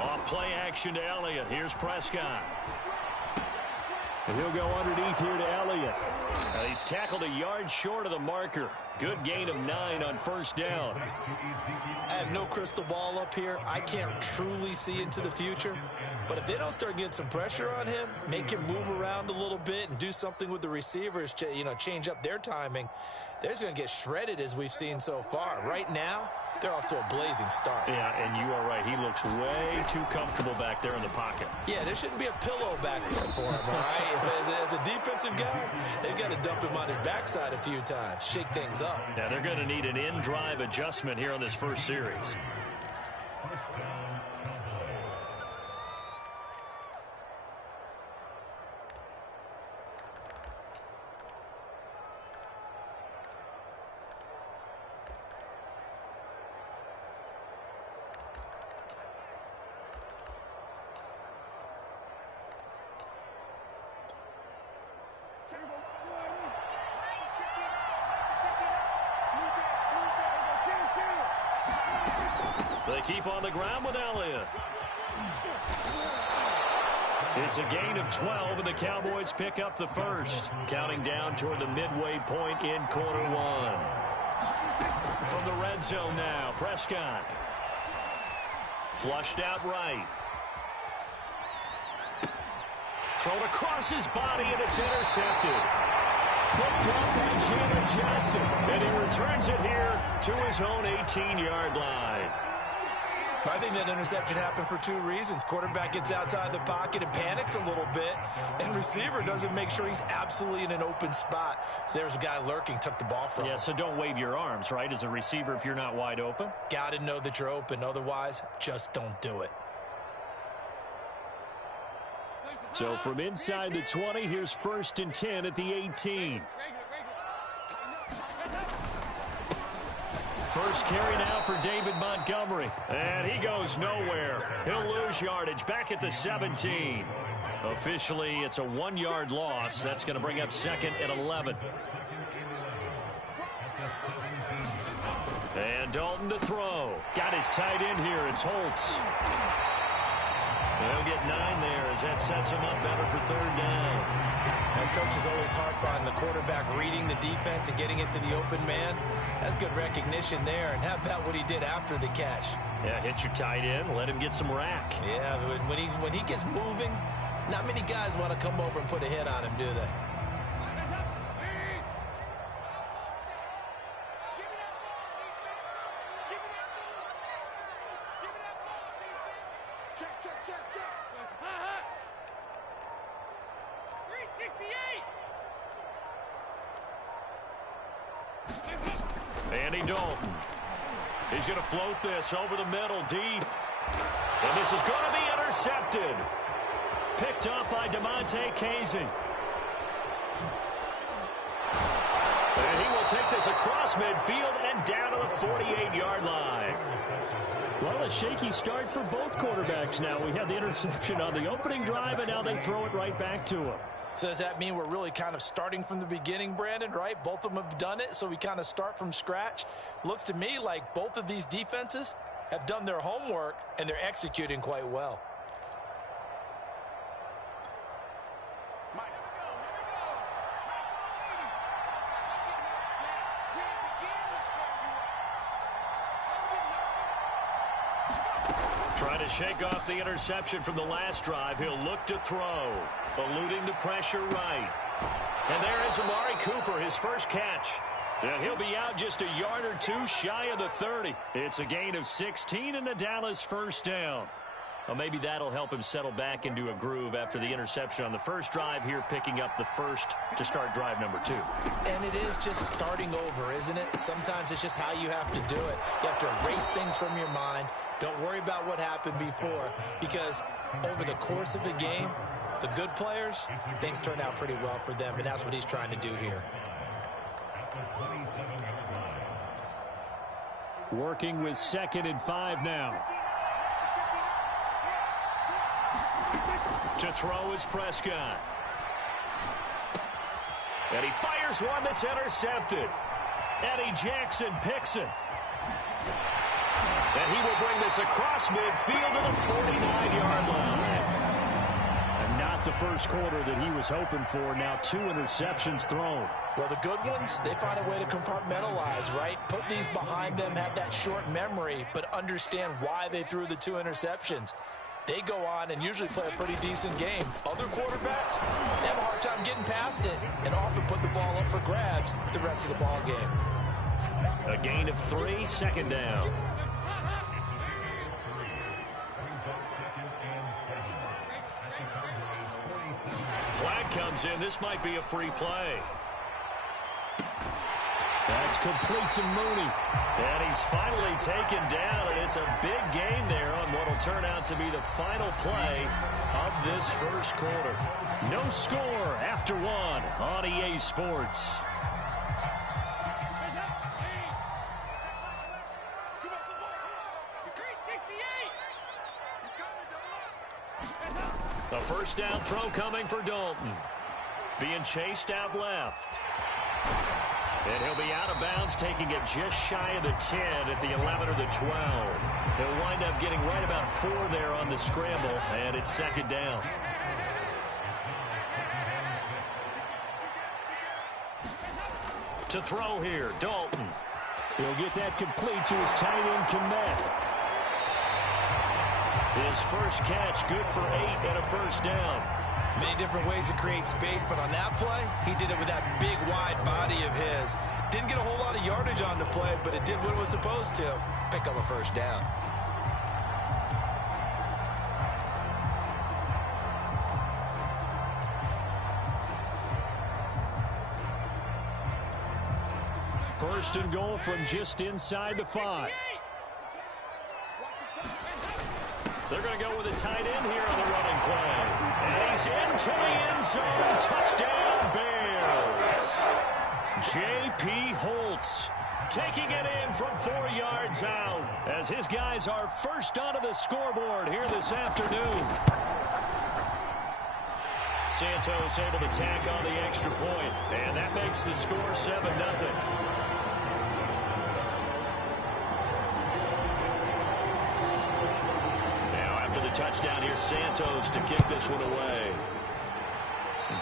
Off play action to Elliott. Here's Prescott. And he'll go underneath here to Elliott. Now he's tackled a yard short of the marker. Good gain of 9 on first down. I have no crystal ball up here. I can't truly see into the future. But if they don't start getting some pressure on him, make him move around a little bit and do something with the receivers, change up their timing, they're just going to get shredded as we've seen so far. Right now, they're off to a blazing start. Yeah, and you are right. He looks way too comfortable back there in the pocket. Yeah, there shouldn't be a pillow back there for him, all right? As a defensive guy, they've got to dump him on his backside a few times, shake things up. Yeah, they're going to need an in-drive adjustment here on this first series. They keep on the ground with Elliott. It's a gain of 12, and the Cowboys pick up the first. Counting down toward the midway point in quarter one. From the red zone now, Prescott. Flushed out right. Thrown across his body, and it's intercepted. Picked up by Jalen Johnson, and he returns it here to his own 18-yard line. I think that interception happened for two reasons. Quarterback gets outside the pocket and panics a little bit, and receiver doesn't make sure he's absolutely in an open spot. So there's a guy lurking, took the ball from him. Yeah, so don't wave your arms, right, as a receiver if you're not wide open? Got to know that you're open. Otherwise, just don't do it. So from inside the 20, here's 1st and 10 at the 18. First carry now for David Montgomery. And he goes nowhere. He'll lose yardage back at the 17. Officially, it's a 1-yard loss. That's going to bring up 2nd and 11. And Dalton to throw. Got his tight end here. It's Holtz. They'll get 9 there as that sets him up better for 3rd down. And coaches always harp on the quarterback reading the defense and getting it to the open man. That's good recognition there. And how about what he did after the catch? Yeah, hit your tight end, let him get some rack. Yeah, when he gets moving, not many guys want to come over and put a hit on him, do they? Andy Dalton. He's going to float this over the middle deep. And this is going to be intercepted. Picked up by DeMonte Casey. And he will take this across midfield and down to the 48-yard line. Well, a shaky start for both quarterbacks now. We had the interception on the opening drive, and now they throw it right back to him. So does that mean we're really kind of starting from the beginning, Brandon, right? Both of them have done it, so we kind of start from scratch. Looks to me like both of these defenses have done their homework, and they're executing quite well. Trying to shake off the interception from the last drive. He'll look to throw. Eluding the pressure right. And there is Amari Cooper, his first catch. And he'll be out just a yard or two shy of the 30. It's a gain of 16 and a Dallas first down. Well, maybe that'll help him settle back into a groove after the interception on the first drive here, picking up the first to start drive number 2. And it is just starting over, isn't it? Sometimes it's just how you have to do it. You have to erase things from your mind. Don't worry about what happened before, because over the course of the game, the good players, things turn out pretty well for them, and that's what he's trying to do here. Working with 2nd and 5 now. To throw is Prescott. And he fires one that's intercepted. Eddie Jackson picks it. And And he will bring this across midfield to the 49-yard line. And not the first quarter that he was hoping for. Now 2 interceptions thrown. Well, the good ones, they find a way to compartmentalize, right? Put these behind them, have that short memory, but understand why they threw the 2 interceptions. They go on and usually play a pretty decent game. Other quarterbacks, they have a hard time getting past it and often put the ball up for grabs the rest of the ball game. A gain of 3, 2nd down. Flag comes in. This might be a free play. That's complete to Mooney. And he's finally taken down, and it's a big gain there on what will turn out to be the final play of this first quarter. No score after 1 on EA Sports. The first down throw coming for Dalton. Being chased out left. And he'll be out of bounds, taking it just shy of the 10 at the 11 or the 12. He'll wind up getting right about 4 there on the scramble, and it's 2nd down. To throw here, Dalton. He'll get that complete to his tight end, Komet. His first catch, good for 8 and a first down. Many different ways to create space, but on that play, he did it with that big, wide body of his. Didn't get a whole lot of yardage on the play, but it did what it was supposed to. Pick up a first down. First and goal from just inside the 5. They're going to go with a tight end here on the running play. And he's into the end zone. Touchdown, Bears. J.P. Holtz taking it in from 4 yards out as his guys are first onto the scoreboard here this afternoon. Santos able to tack on the extra point, and that makes the score 7-0. Touchdown here, Santos to kick this one away.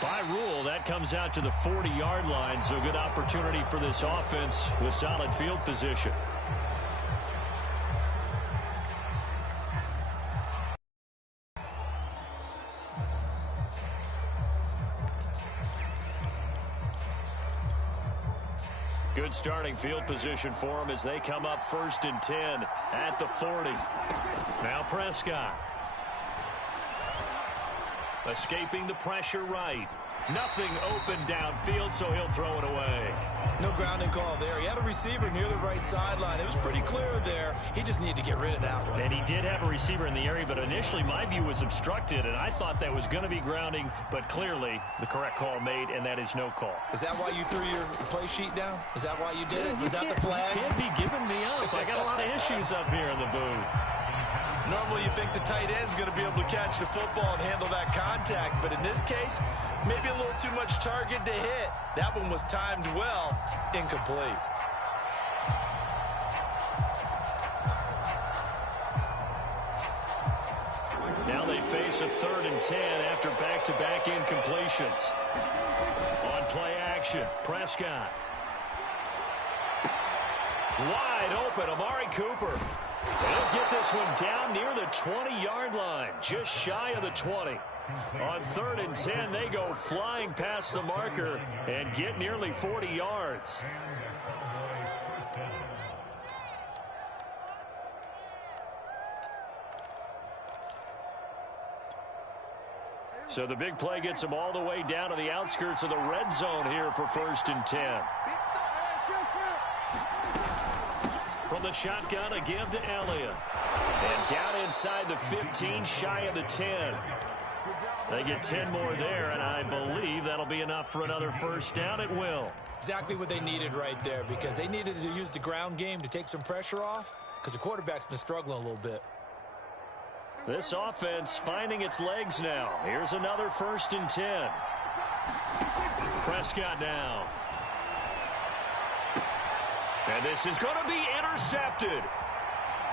By rule, that comes out to the 40-yard line, so good opportunity for this offense with solid field position. Good starting field position for them as they come up 1st and 10 at the 40. Now Prescott. Escaping the pressure right. Nothing open downfield, so he'll throw it away. No grounding call there. He had a receiver near the right sideline. It was pretty clear there. He just needed to get rid of that one. And he did have a receiver in the area, but initially my view was obstructed, and I thought that was going to be grounding, but clearly the correct call made, and that is no call. Is that why you threw your play sheet down? Is that why you did it? Was that the flag? You can't be giving me up. I got a lot of issues up here in the booth. Normally you think the tight end's going to be able to catch the football and handle that contact, but in this case, maybe a little too much target to hit. That one was timed well, incomplete. Now they face a 3rd and 10 after back-to-back incompletions. On play action, Prescott. Wide open, Amari Cooper. They'll get this one down near the 20-yard line, just shy of the 20. On 3rd and 10, they go flying past the marker and get nearly 40 yards. So the big play gets them all the way down to the outskirts of the red zone here for 1st and 10. From the shotgun, a give to Elliott. And down inside the 15, shy of the 10. They get 10 more there, and I believe that'll be enough for another first down. It will. Exactly what they needed right there, because they needed to use the ground game to take some pressure off, because the quarterback's been struggling a little bit. This offense finding its legs now. Here's another 1st and 10. Prescott now. And this is going to be intercepted.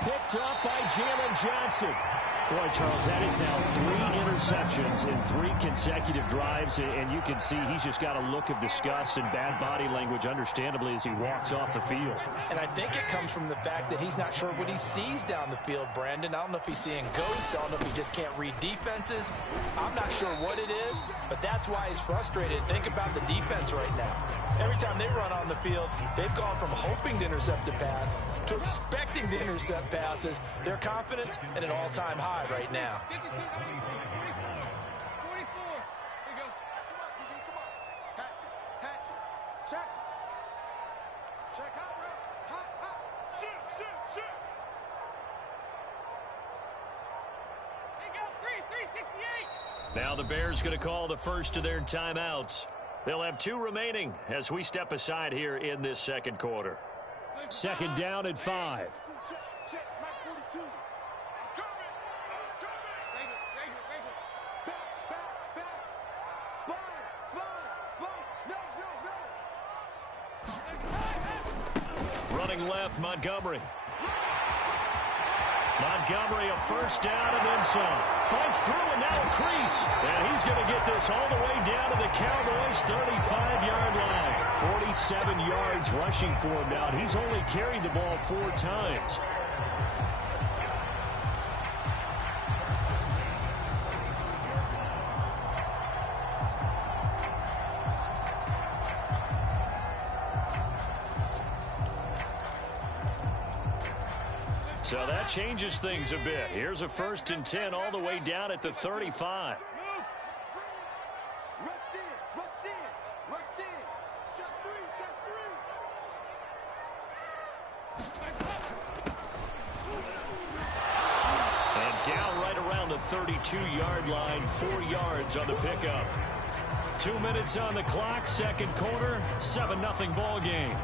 picked up by Jalen Johnson. Boy, Charles, that is now 3 interceptions in 3 consecutive drives, and you can see he's just got a look of disgust and bad body language, understandably, as he walks off the field. And I think it comes from the fact that he's not sure what he sees down the field, Brandon. I don't know if he's seeing ghosts. I don't know if he just can't read defenses. I'm not sure what it is, but that's why he's frustrated. Think about the defense right now. Every time they run on the field, they've gone from hoping to intercept a pass to expecting to intercept passes. Their confidence at an all-time high right now. Now the Bears going to call the first of their timeouts. They'll have 2 remaining as we step aside here in this second quarter. Second down at 5. Running left, Montgomery. Montgomery, a first down and then some. Fights through and now a crease. And he's going to get this all the way down to the Cowboys' 35-yard line. 47 yards rushing for him now. He's only carried the ball 4 times. So that changes things a bit. Here's a 1st and 10 all the way down at the 35. And down right around the 32-yard line, 4 yards on the pickup. 2 minutes on the clock, second quarter, 7-0 ball game.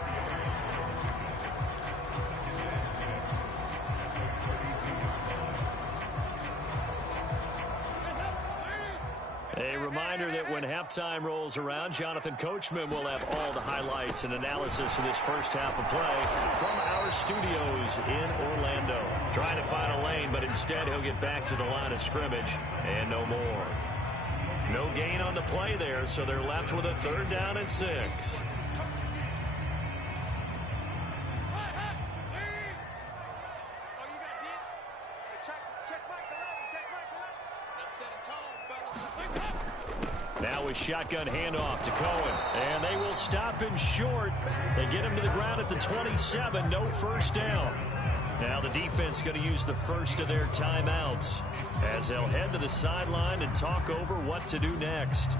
A reminder that when halftime rolls around, Jonathan Coachman will have all the highlights and analysis of this first half of play from our studios in Orlando. Trying to find a lane, but instead he'll get back to the line of scrimmage and no more. No gain on the play there, so they're left with a 3rd down and 6. Now a shotgun handoff to Cohen. And they will stop him short. They get him to the ground at the 27. No first down. Now the defense going to use the first of their timeouts as they'll head to the sideline and talk over what to do next.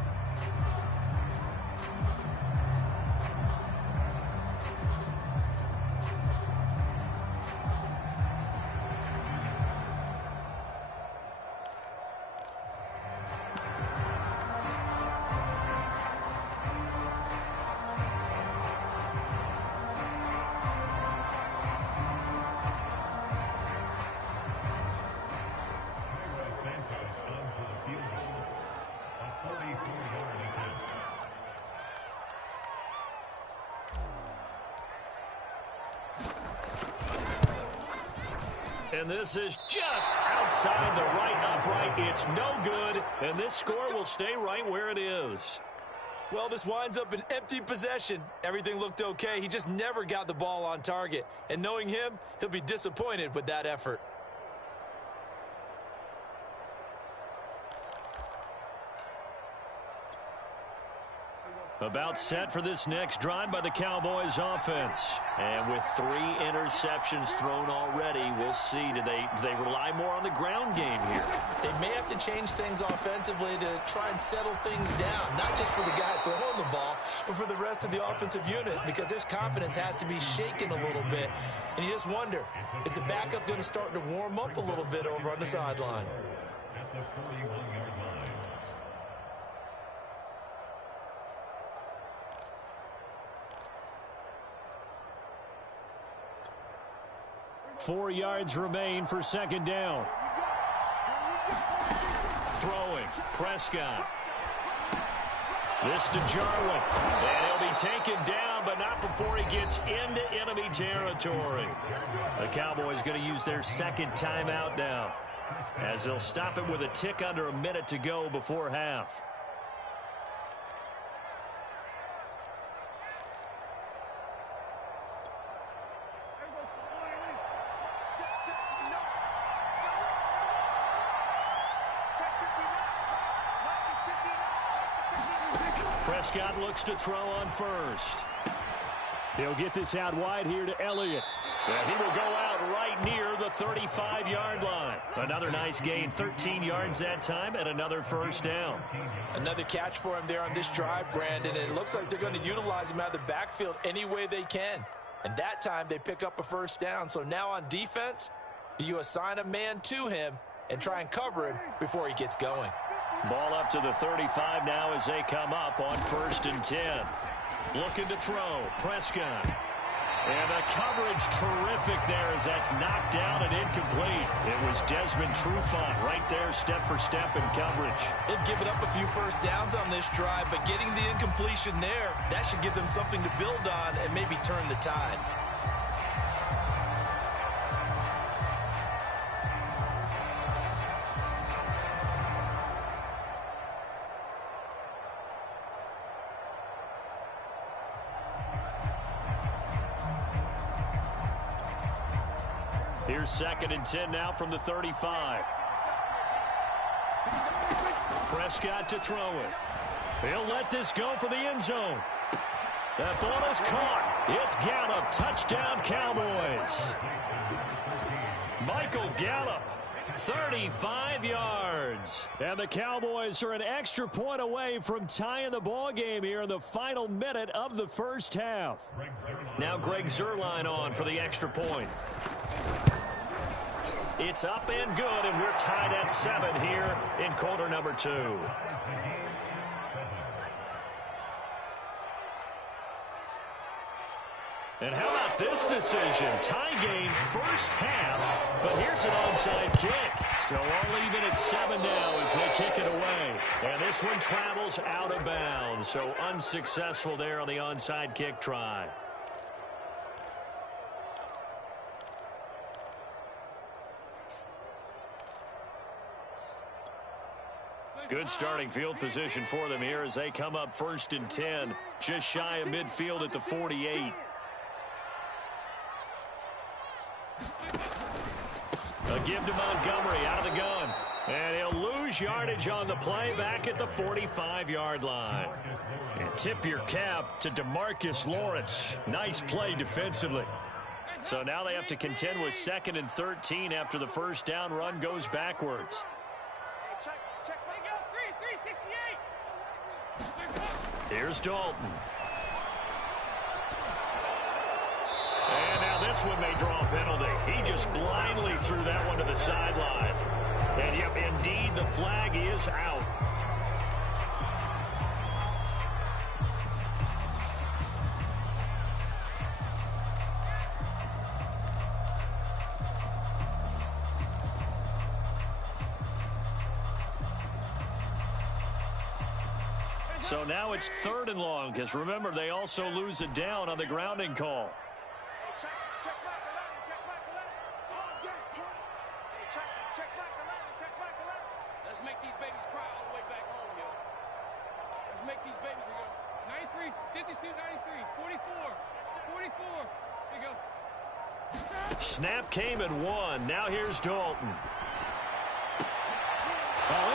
And this is just outside the right upright. It's no good, and this score will stay right where it is. Well, this winds up an empty possession. Everything looked okay. He just never got the ball on target. And knowing him, he'll be disappointed with that effort. About set for this next drive by the Cowboys offense. And with 3 interceptions thrown already, we'll see. Do they rely more on the ground game here? They may have to change things offensively to try and settle things down. Not just for the guy throwing the ball, but for the rest of the offensive unit. Because their confidence has to be shaken a little bit. And you just wonder, is the backup going to start to warm up a little bit over on the sideline? At the 41-yard line. 4 yards remain for second down. Throwing, Prescott. This to Jarwin. And he'll be taken down, but not before he gets into enemy territory. The Cowboys going to use their second timeout now, as they'll stop it with a tick under a minute to go before half. Prescott looks to throw on first. He'll get this out wide here to Elliott. And he will go out right near the 35-yard line. Another nice gain, 13 yards that time, and another first down. Another catch for him there on this drive, Brandon, and it looks like they're going to utilize him out of the backfield any way they can. And that time they pick up a first down. So now on defense, do you assign a man to him and try and cover him before he gets going? Ball up to the 35 now as they come up on 1st and 10. Looking to throw, Prescott. And the coverage terrific there as that's knocked down and incomplete. It was Desmond Trufant right there, step for step in coverage. They've given up a few first downs on this drive, but getting the incompletion there, that should give them something to build on and maybe turn the tide. Here's 2nd and 10 now from the 35. Prescott to throw it. He'll let this go for the end zone. That ball is caught. It's Gallup. Touchdown, Cowboys. Michael Gallup, 35 yards. And the Cowboys are an extra point away from tying the ball game here in the final minute of the first half. Now Greg Zuerlein on for the extra point. It's up and good, and we're tied at 7 here in quarter number 2. And how about this decision? Tie game first half, but here's an onside kick. So all even at 7 now as they kick it away. And this one travels out of bounds, so unsuccessful there on the onside kick try. Good starting field position for them here as they come up 1st and 10, just shy of midfield at the 48. A give to Montgomery out of the gun. And he'll lose yardage on the play back at the 45-yard line. And tip your cap to DeMarcus Lawrence. Nice play defensively. So now they have to contend with 2nd and 13 after the first down run goes backwards. Here's Dalton. And now this one may draw a penalty. He just blindly threw that one to the sideline. And yep, indeed, the flag is out. So now it's 3rd and long, because remember, they also lose it down on the grounding call. Let's make these babies cry all the way back home, yo. Let's make these babies go. 93, 52, 93, 44, 44. Here you go. Snap came and won. Now here's Dalton.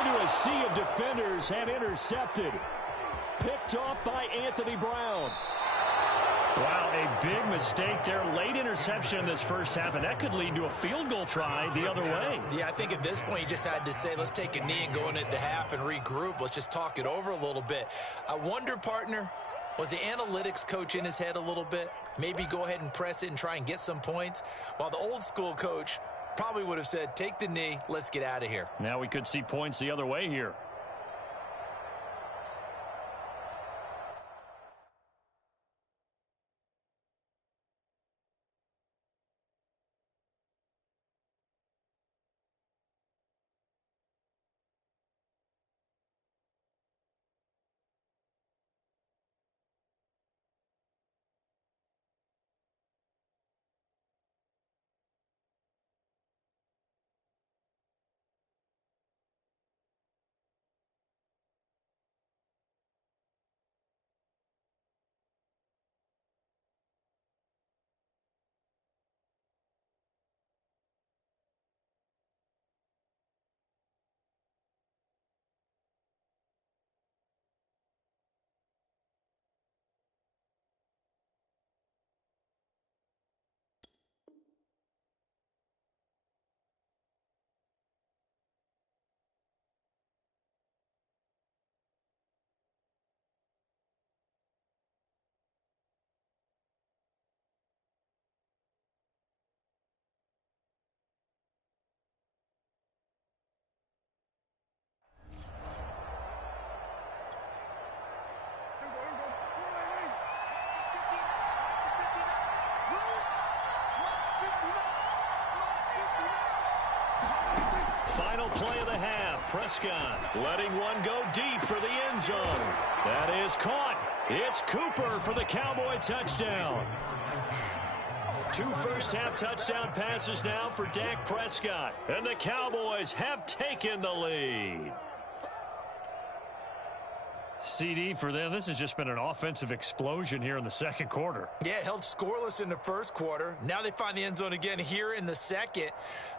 Into a sea of defenders and intercepted. Picked off by Anthony Brown. Wow, a big mistake there. Late interception in this first half, and that could lead to a field goal try the other way. Yeah, I think at this point you just had to say, let's take a knee and go into the half and regroup. Let's just talk it over a little bit. I wonder, partner, was the analytics coach in his head a little bit? Maybe go ahead and press it and try and get some points, while the old school coach probably would have said, take the knee, let's get out of here. Now we could see points the other way here. Final play of the half. Prescott letting one go deep for the end zone. That is caught. It's Cooper for the Cowboy touchdown. 2 first-half touchdown passes now for Dak Prescott. And the Cowboys have taken the lead. CD for them. This has just been an offensive explosion here in the second quarter. Yeah, held scoreless in the first quarter. Now they find the end zone again here in the second.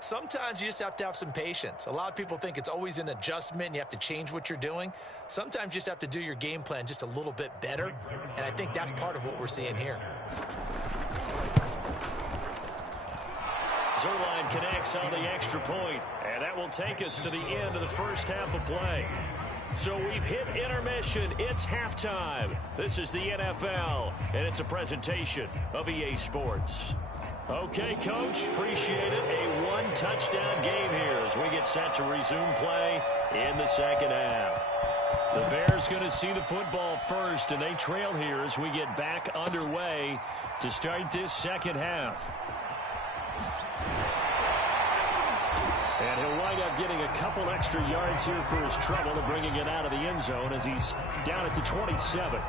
Sometimes you just have to have some patience. A lot of people think it's always an adjustment. You have to change what you're doing. Sometimes you just have to do your game plan just a little bit better. And I think that's part of what we're seeing here. Zerline connects on the extra point, and that will take us to the end of the first half of play. So we've hit intermission. It's halftime. This is the NFL, and it's a presentation of EA Sports. Okay, Coach, appreciate it. A one-touchdown game here as we get set to resume play in the second half. The Bears going to see the football first, and they trail here as we get back underway to start this second half. And he'll wind up getting a couple extra yards here for his trouble and bringing it out of the end zone as he's down at the 27.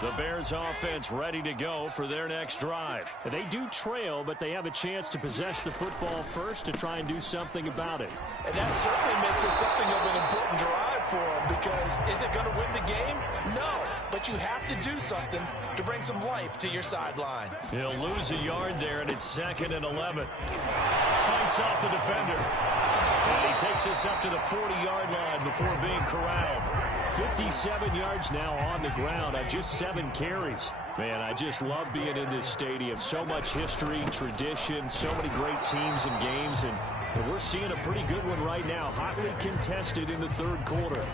The Bears offense ready to go for their next drive. They do trail, but they have a chance to possess the football first to try and do something about it. And that certainly makes it something of an important drive for them, because is it going to win the game? No, but you have to do something to bring some life to your sideline. He'll lose a yard there, and it's 2nd and 11. Fights off the defender. And he takes us up to the 40-yard line before being corralled. 57 yards now on the ground on just 7 carries. Man, I just love being in this stadium. So much history, tradition, so many great teams and games, and we're seeing a pretty good one right now. Hotly contested in the third quarter.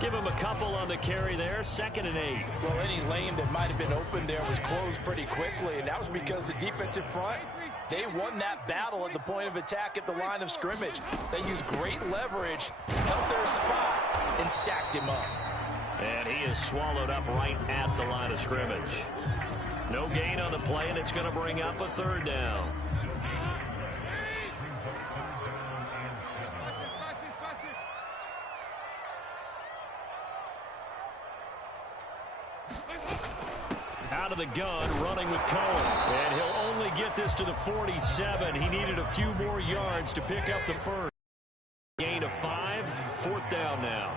Give him a couple on the carry there. 2nd and 8. Well, any lane that might have been open there was closed pretty quickly, and that was because the defensive front, they won that battle at the point of attack at the line of scrimmage. They used great leverage, held their spot, and stacked him up. And he is swallowed up right at the line of scrimmage. No gain on the play, and it's going to bring up a 3rd down. Out of the gun, running with Cohen. And he'll only get this to the 47. He needed a few more yards to pick up the first. Gain of 5, 4th down now.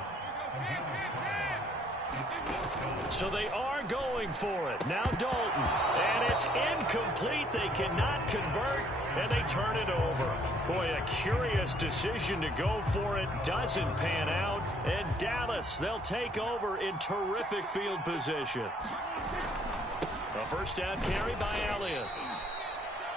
So they are going for it. Now Dalton. And it's incomplete. They cannot convert, and they turn it over. Boy, a curious decision to go for it. Doesn't pan out. And Dallas, they'll take over in terrific field position. A first down carry by Elliott.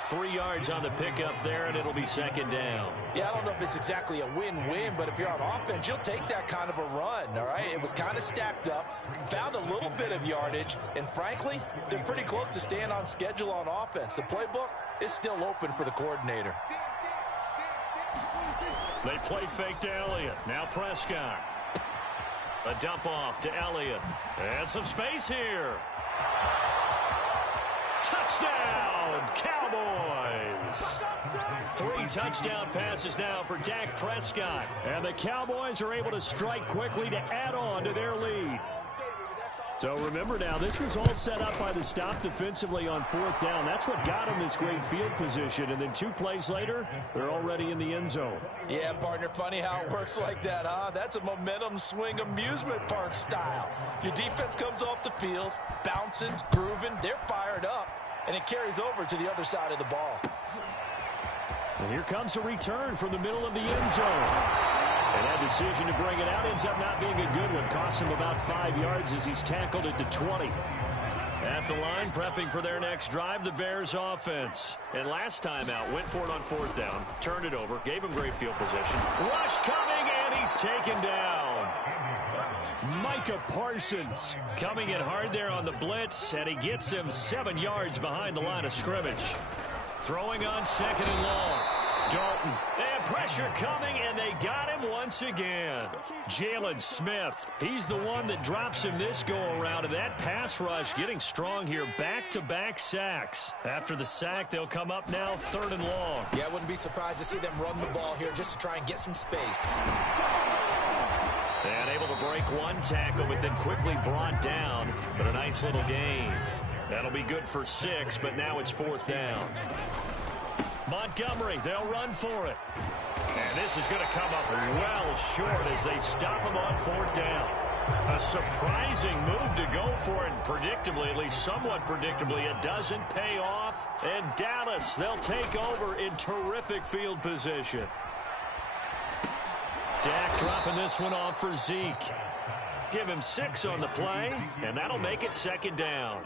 3 yards on the pickup there, and it'll be 2nd down. Yeah, I don't know if it's exactly a win-win, but if you're on offense, you'll take that kind of a run, all right? It was kind of stacked up, found a little bit of yardage, and frankly, they're pretty close to staying on schedule on offense. The playbook is still open for the coordinator. They play fake to Elliott. Now Prescott. A dump off to Elliott. And some space here. Touchdown, Cowboys! 3 touchdown passes now for Dak Prescott. And the Cowboys are able to strike quickly to add on to their lead. So remember now, this was all set up by the stop defensively on 4th down. That's what got them this great field position. And then 2 plays later, they're already in the end zone. Yeah, partner, funny how it works like that, huh? That's a momentum swing amusement park style. Your defense comes off the field, bouncing, grooving, they're fired up, and it carries over to the other side of the ball. And here comes a return from the middle of the end zone. And that decision to bring it out ends up not being a good one. Costs him about 5 yards as he's tackled at the 20. At the line, prepping for their next drive, the Bears offense. And last time out, went for it on 4th down, turned it over, gave him great field position. Rush coming, and he's taken down. Micah Parsons coming in hard there on the blitz, and he gets him 7 yards behind the line of scrimmage. Throwing on 2nd and long. Dalton. And pressure coming, and they got him once again. Jalen Smith, he's the one that drops him this go-around, and that pass rush getting strong here. Back-to-back sacks. After the sack, they'll come up now 3rd and long. Yeah, I wouldn't be surprised to see them run the ball here just to try and get some space. And able to break one tackle, but then quickly brought down. But a nice little gain. That'll be good for 6, but now it's 4th down. Montgomery, they'll run for it. And this is going to come up well short as they stop him on 4th down. A surprising move to go for it, and predictably, at least somewhat predictably, it doesn't pay off. And Dallas, they'll take over in terrific field position. Dak dropping this one off for Zeke. Give him 6 on the play, and that'll make it 2nd down.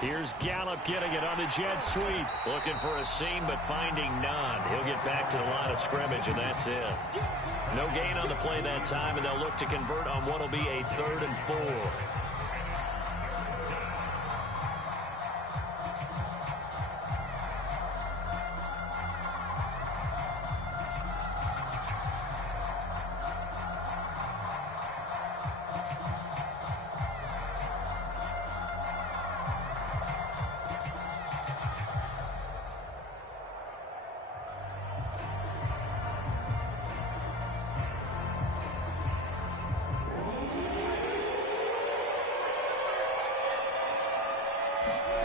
Here's Gallup getting it on the jet sweep. Looking for a seam, but finding none. He'll get back to the line of scrimmage, and that's it. No gain on the play that time, and they'll look to convert on what will be a 3rd and 4.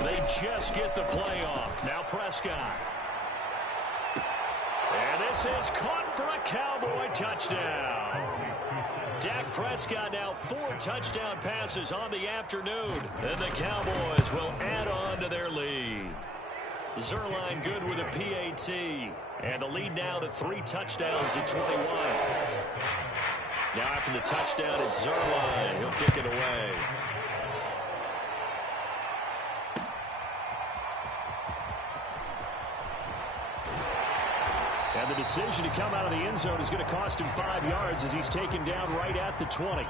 They just get the play off. Now Prescott. And this is caught for a Cowboy touchdown. Dak Prescott now 4 touchdown passes on the afternoon. And the Cowboys will add on to their lead. Zerline good with a PAT. And the lead now to 3 touchdowns at 21. Now after the touchdown, it's Zerline. He'll kick it away. And the decision to come out of the end zone is going to cost him 5 yards as he's taken down right at the 20.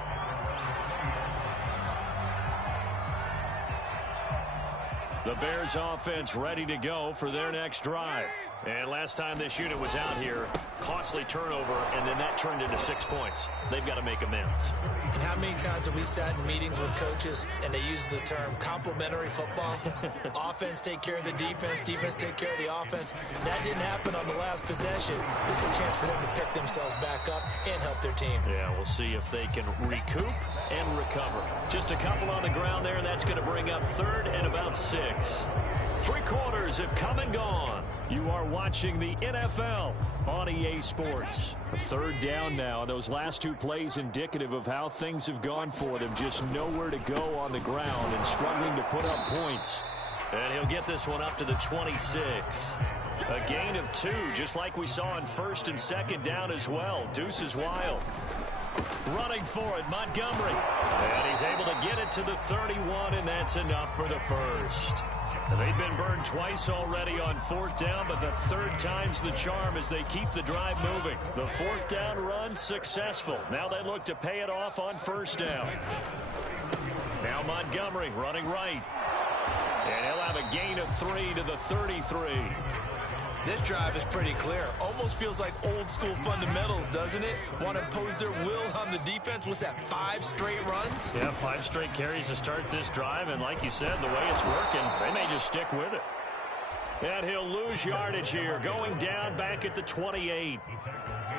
The Bears offense ready to go for their next drive. And last time this unit was out here, costly turnover, and then that turned into 6 points. They've got to make amends. And how many times have we sat in meetings with coaches and they use the term complementary football? Offense take care of the defense, defense take care of the offense. That didn't happen on the last possession. This is a chance for them to pick themselves back up and help their team. Yeah, we'll see if they can recoup and recover. Just a couple on the ground there, and that's going to bring up 3rd and about 6. 3 quarters have come and gone. You are watching the NFL on EA Sports. A 3rd down now. Those last 2 plays indicative of how things have gone for them. Just nowhere to go on the ground and struggling to put up points. And he'll get this one up to the 26. A gain of 2, just like we saw on 1st and 2nd down as well. Deuce is wild. Running for it, Montgomery. And he's able to get it to the 31, and that's enough for the 1st. They've been burned twice already on 4th down, but the 3rd time's the charm as they keep the drive moving. The 4th down run successful. Now they look to pay it off on 1st down. Now Montgomery running right. And he'll have a gain of 3 to the 33. This drive is pretty clear. Almost feels like old school fundamentals, doesn't it? Want to impose their will on the defense. Was that 5 straight runs? Yeah, 5 straight carries to start this drive. And like you said, the way it's working, they may just stick with it. And he'll lose yardage here, going down back at the 28.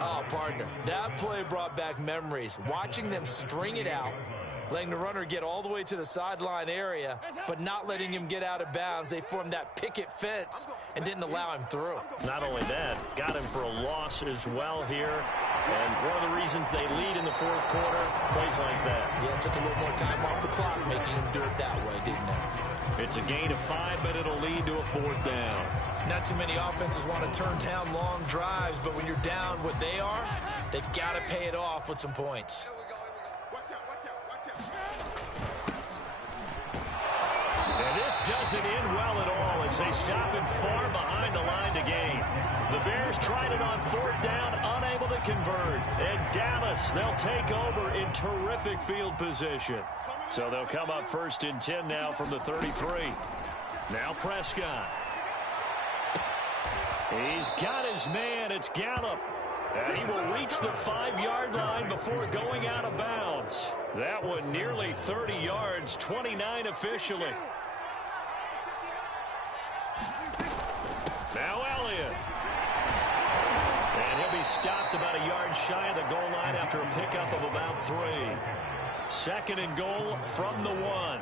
Oh, partner, that play brought back memories. Watching them string it out, letting the runner get all the way to the sideline area, but not letting him get out of bounds. They formed that picket fence and didn't allow him through. Not only that, got him for a loss as well here. And one of the reasons they lead in the 4th quarter, plays like that. Yeah, it took a little more time off the clock, making him do it that way, didn't it? It's a gain of 5, but it'll lead to a 4th down. Not too many offenses want to turn down long drives, but when you're down what they are, they've got to pay it off with some points. And this doesn't end well at all as they stop him far behind the line to gain. The Bears tried it on 4th down, unable to convert. And Dallas, they'll take over in terrific field position. So they'll come up 1st and 10 now from the 33. Now Prescott. He's got his man. It's Gallup. And he will reach the 5-yard line before going out of bounds. That one nearly 30 yards, 29 officially. Now Elliott. And he'll be stopped about a yard shy of the goal line after a pickup of about 3. 2nd and goal from the 1.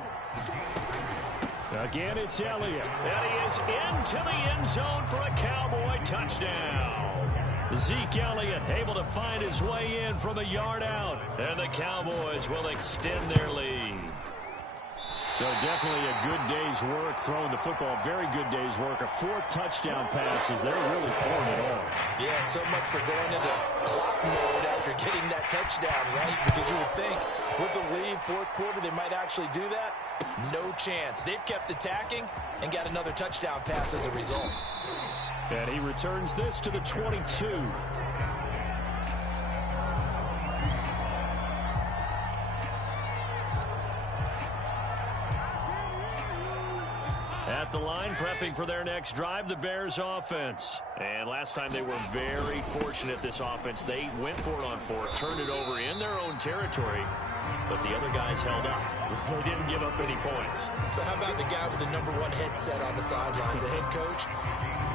Again, it's Elliott. And he is into the end zone for a Cowboy touchdown. Zeke Elliott able to find his way in from a yard out. And the Cowboys will extend their lead. So definitely a good day's work throwing the football. Very good day's work. A 4th touchdown passes. They're really pouring it on. Yeah, and so much for going into clock mode after getting that touchdown, right? Because you would think with the lead, 4th quarter, they might actually do that. No chance. They've kept attacking and got another touchdown pass as a result. And he returns this to the 22. At the line, prepping for their next drive, the Bears offense. And last time they were very fortunate, this offense. They went for it on 4th, turned it over in their own territory, but the other guys held up. They didn't give up any points. So how about the guy with the #1 headset on the sidelines, the head coach?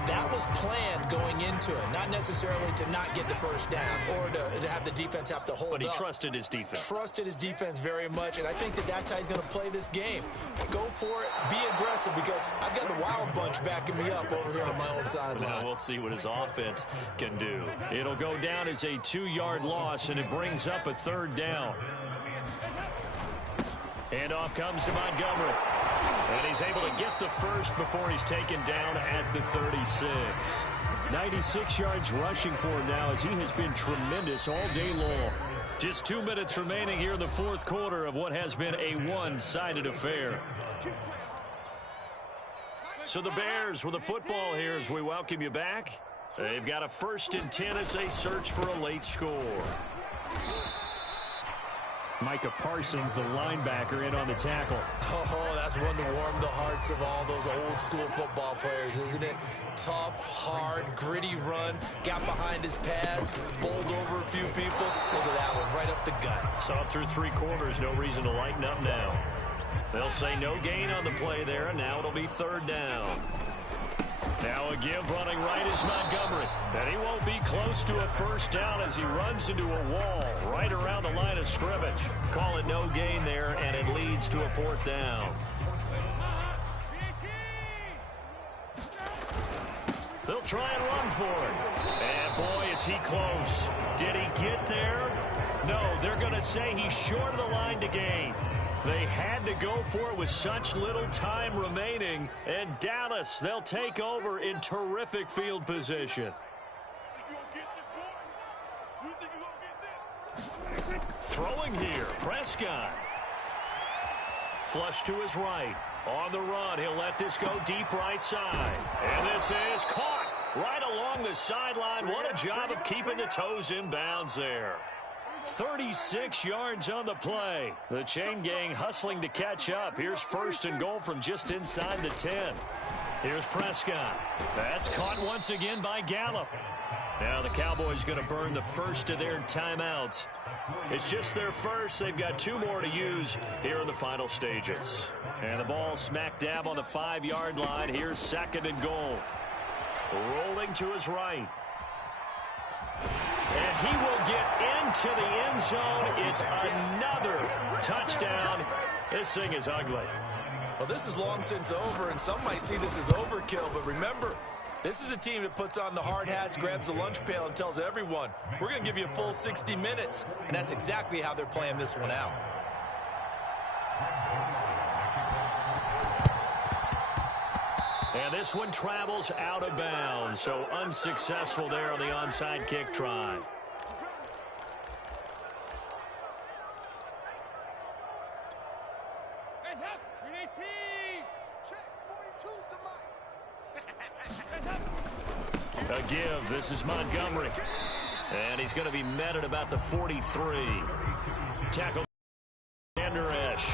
That was planned going into it, not necessarily to not get the first down or to have the defense have to hold up. But he trusted his defense. Trusted his defense very much, and I think that's how he's going to play this game. Go for it, be aggressive, because I've got the Wild Bunch backing me up over here on my own sideline. Now we'll see what his offense can do. It'll go down as a 2-yard loss, and it brings up a 3rd down. And off comes to Montgomery. And he's able to get the first before he's taken down at the 36. 96 yards rushing for him now as he has been tremendous all day long. Just 2 minutes remaining here in the 4th quarter of what has been a one-sided affair. So the Bears with the football here as we welcome you back. They've got a 1st and 10 as they search for a late score. Micah Parsons, the linebacker, in on the tackle. Oh, that's one to warm the hearts of all those old-school football players, isn't it? Tough, hard, gritty run, got behind his pads, bowled over a few people. Look at that one, right up the gut. Saw it through 3 quarters, no reason to lighten up now. They'll say no gain on the play there, and now it'll be 3rd down. Now a give running right is Montgomery. And he won't be close to a first down as he runs into a wall right around the line of scrimmage. Call it no gain there, and it leads to a 4th down. They'll try and run for it. And boy, is he close. Did he get there? No, they're going to say he's short of the line to gain. They had to go for it with such little time remaining. And Dallas, they'll take over in terrific field position. Throwing here, Prescott. Flush to his right. On the run, he'll let this go deep right side. And this is caught right along the sideline. What a job of keeping the toes in bounds there. 36 yards on the play. The chain gang hustling to catch up. Here's 1st and goal from just inside the 10. Here's Prescott. That's caught once again by Gallup. Now the Cowboys going to burn the first of their timeouts. It's just their first. They've got 2 more to use here in the final stages. And the ball smack dab on the 5-yard line. Here's 2nd and goal. Rolling to his right. And he will get into the end zone. It's another touchdown. This thing is ugly. Well, this is long since over, and some might see this as overkill. But remember, this is a team that puts on the hard hats, grabs the lunch pail, and tells everyone, we're going to give you a full 60 minutes. And that's exactly how they're playing this one out. And this one travels out of bounds, so unsuccessful there on the onside kick try. A give. This is Montgomery. And he's going to be met at about the 43. Tackle Vander Esch.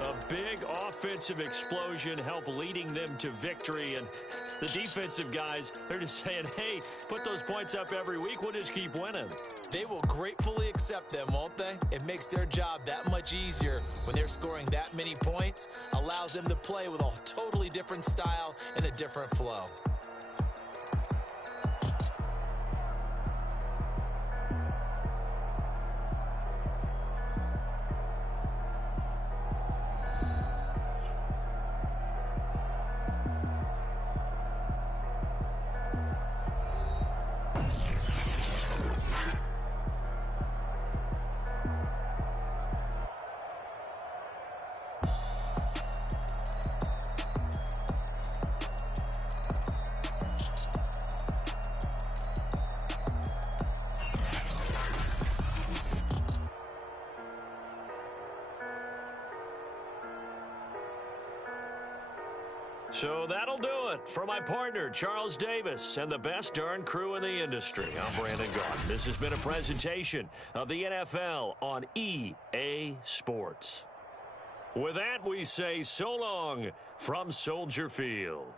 A big offensive explosion helped leading them to victory. And the defensive guys, they're just saying, hey, put those points up every week. We'll just keep winning. They will gratefully accept them, won't they? It makes their job that much easier when they're scoring that many points. Allows them to play with a totally different style and a different flow. So that'll do it for my partner, Charles Davis, and the best darn crew in the industry. I'm Brandon Gaudin. This has been a presentation of the NFL on EA Sports. With that, we say so long from Soldier Field.